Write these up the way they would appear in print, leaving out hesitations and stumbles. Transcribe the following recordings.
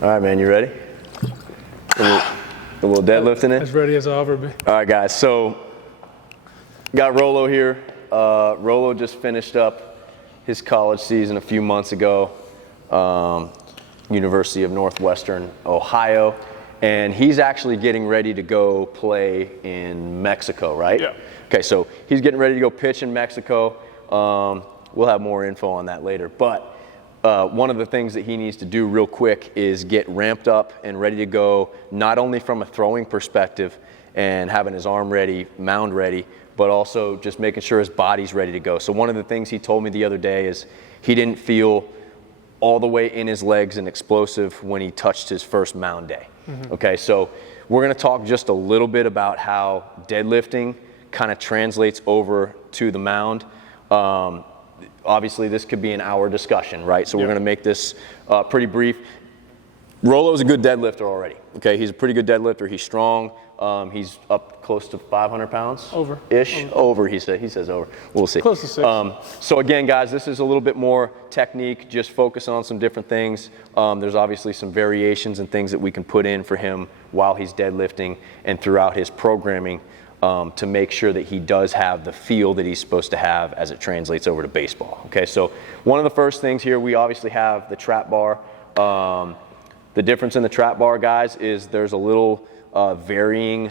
All right, man, you ready? A little deadlifting in? As ready as I'll ever be. All right, guys, so got Rolo here. Rolo just finished up his college season a few months ago, University of Northwestern Ohio, and he's actually getting ready to go play in Mexico, right? Yeah. Okay, so he's getting ready to go pitch in Mexico. We'll have more info on that later, but one of the things that he needs to do real quick is get ramped up and ready to go, not only from a throwing perspective and having his arm ready, mound ready, but also just making sure his body's ready to go. So one of the things he told me the other day is he didn't feel all the way in his legs and explosive when he touched his first mound day. Mm-hmm. Okay, so we're gonna talk just a little bit about how deadlifting kind of translates over to the mound. Obviously, this could be an hour discussion, right? So we're going to make this pretty brief. Rolo's a good deadlifter already, okay? He's a pretty good deadlifter. He's strong. He's up close to 500 pounds? Over-ish? Over, he says over. We'll see. Close to 6. So again, guys, this is a little bit more technique, just focusing on some different things. There's obviously some variations and things that we can put in for him while he's deadlifting and throughout his programming, to make sure that he does have the feel that he's supposed to have as it translates over to baseball. Okay, so one of the first things here, we obviously have the trap bar. The difference in the trap bar, guys, is there's a little varying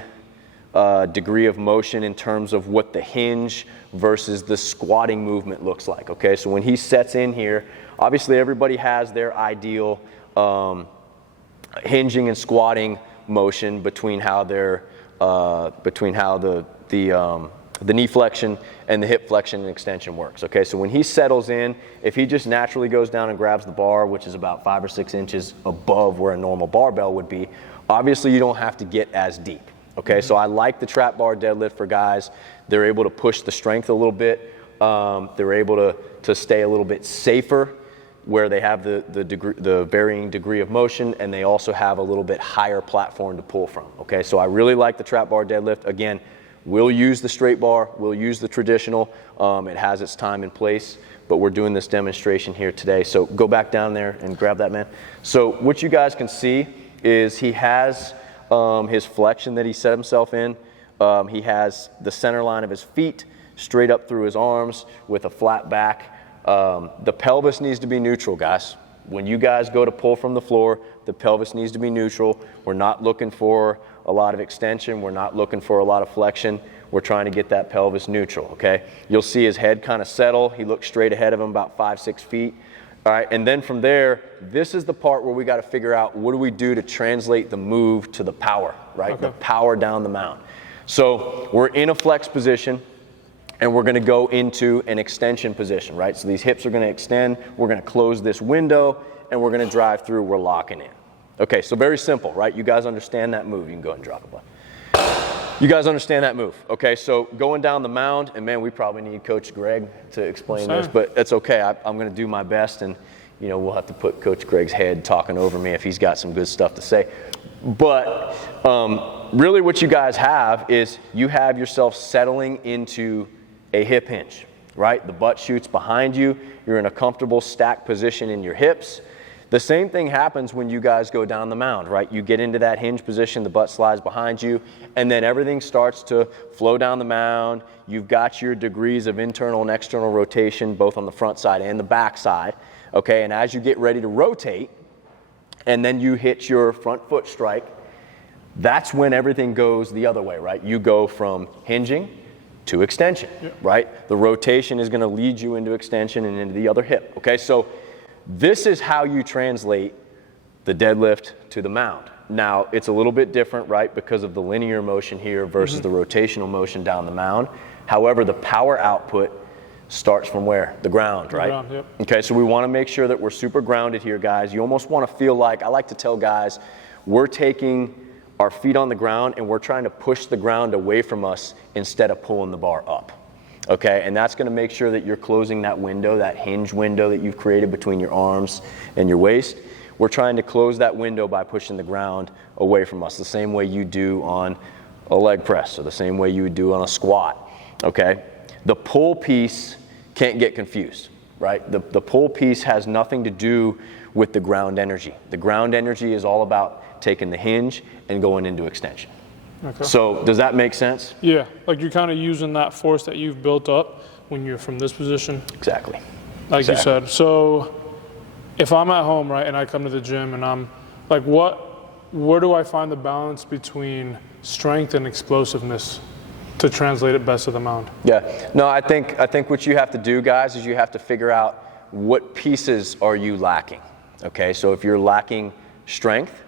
degree of motion in terms of what the hinge versus the squatting movement looks like. Okay, so when he sets in here, obviously everybody has their ideal hinging and squatting motion between how they're the knee flexion and the hip flexion and extension works. Okay, so when he settles in, if he just naturally goes down and grabs the bar, which is about 5 or 6 inches above where a normal barbell would be, obviously you don't have to get as deep. Okay, so I like the trap bar deadlift for guys. They're able to push the strength a little bit. They're able to stay a little bit safer, where they have the varying degree of motion, and they also have a little bit higher platform to pull from. Okay, so I really like the trap bar deadlift. Again, we'll use the straight bar, we'll use the traditional. It has its time and place, but we're doing this demonstration here today. So go back down there and grab that, man. So what you guys can see is he has his flexion that he set himself in. He has the center line of his feet straight up through his arms with a flat back. The pelvis needs to be neutral, guys. When you guys go to pull from the floor, the pelvis needs to be neutral. We're not looking for a lot of extension. We're not looking for a lot of flexion. We're trying to get that pelvis neutral, okay? You'll see his head kind of settle. He looks straight ahead of him about 5-6 feet. All right, and then from there, this is the part where we got to figure out what do we do to translate the move to the power, right? Okay. The power down the mound. So we're in a flex position, and we're going to go into an extension position, right? So these hips are going to extend. We're going to close this window, and we're going to drive through. We're locking in. Okay, so very simple, right? You guys understand that move. You can go ahead and drop it, bud. You guys understand that move. Okay, so going down the mound, and man, we probably need Coach Greg to explain this, but that's okay. I'm going to do my best, and you know, we'll have to put Coach Greg's head talking over me if he's got some good stuff to say. But really what you guys have is you have yourself settling into a hip hinge, right? The butt shoots behind you. You're in a comfortable stacked position in your hips. The same thing happens when you guys go down the mound, right? You get into that hinge position, the butt slides behind you, and then everything starts to flow down the mound. You've got your degrees of internal and external rotation, both on the front side and the back side, okay? And as you get ready to rotate, and then you hit your front foot strike, that's when everything goes the other way, right? You go from hinging to extension, right? The rotation is going to lead you into extension and into the other hip, okay? So this is how you translate the deadlift to the mound. Now, it's a little bit different, right, because of the linear motion here versus the rotational motion down the mound. However, the power output starts from where? The ground, right? The ground, yep. Okay, so we want to make sure that we're super grounded here, guys. You almost want to feel like, I like to tell guys, we're taking our feet on the ground and we're trying to push the ground away from us instead of pulling the bar up. Okay, and that's going to make sure that you're closing that window, that hinge window that you've created between your arms and your waist. We're trying to close that window by pushing the ground away from us, the same way you do on a leg press or the same way you would do on a squat. Okay, the pull piece can't get confused. right? The pull piece has nothing to do with the ground energy. The ground energy is all about taking the hinge and going into extension. Okay. So does that make sense? Yeah, like you're kind of using that force that you've built up when you're from this position. Exactly. Like you said. So if I'm at home, right, and I come to the gym and I'm like, where do I find the balance between strength and explosiveness to translate it best to the mound? Yeah, no, I think what you have to do, guys, is you have to figure out what pieces are you lacking, okay? So if you're lacking strength,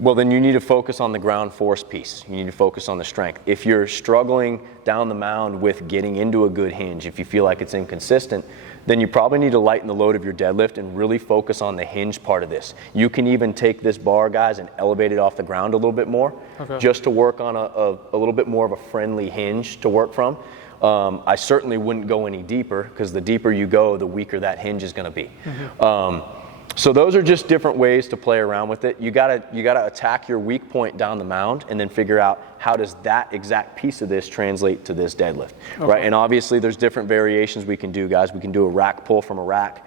well, then you need to focus on the ground force piece. You need to focus on the strength. If you're struggling down the mound with getting into a good hinge, if you feel like it's inconsistent, then you probably need to lighten the load of your deadlift and really focus on the hinge part of this. You can even take this bar, guys, and elevate it off the ground a little bit more, just to work on a little bit more of a friendly hinge to work from. I certainly wouldn't go any deeper, because the deeper you go, the weaker that hinge is going to be. So those are just different ways to play around with it. You gotta attack your weak point down the mound, and then figure out how does that exact piece of this translate to this deadlift, right? And obviously there's different variations we can do, guys. We can do a rack pull from a rack.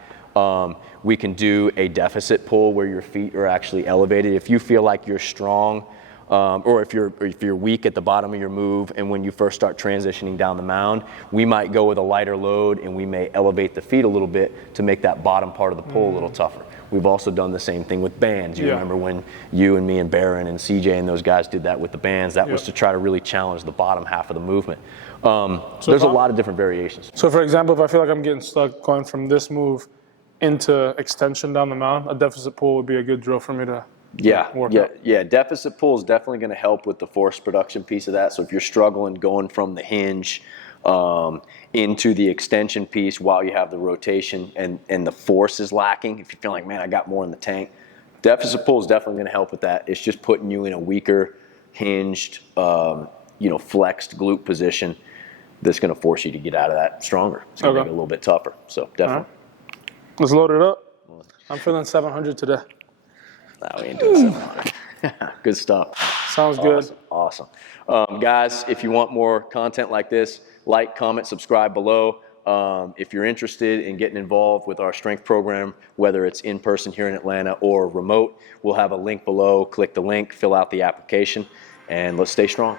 We can do a deficit pull where your feet are actually elevated. If you feel like you're strong, or if you're weak at the bottom of your move, and when you first start transitioning down the mound, we might go with a lighter load, and we may elevate the feet a little bit to make that bottom part of the pull a little tougher. We've also done the same thing with bands. You remember when you and me and Barron and CJ and those guys did that with the bands? That was to try to really challenge the bottom half of the movement. There's a lot of different variations. So for example, if I feel like I'm getting stuck going from this move into extension down the mound, a deficit pull would be a good drill for me to work out. Yeah. Deficit pull is definitely going to help with the force production piece of that. So if you're struggling going from the hinge into the extension piece while you have the rotation and the force is lacking, if you feel like, man, I got more in the tank, deficit pull is definitely going to help with that. It's just putting you in a weaker, hinged, flexed glute position that's going to force you to get out of that stronger. It's going to make it a little bit tougher. So definitely. Let's load it up. I'm feeling 700 today. No, we ain't doing 700. Good stuff. Sounds good. Awesome. Guys, if you want more content like this, like, comment, subscribe below. If you're interested in getting involved with our strength program, whether it's in person here in Atlanta or remote, we'll have a link below. Click the link, fill out the application, and let's stay strong.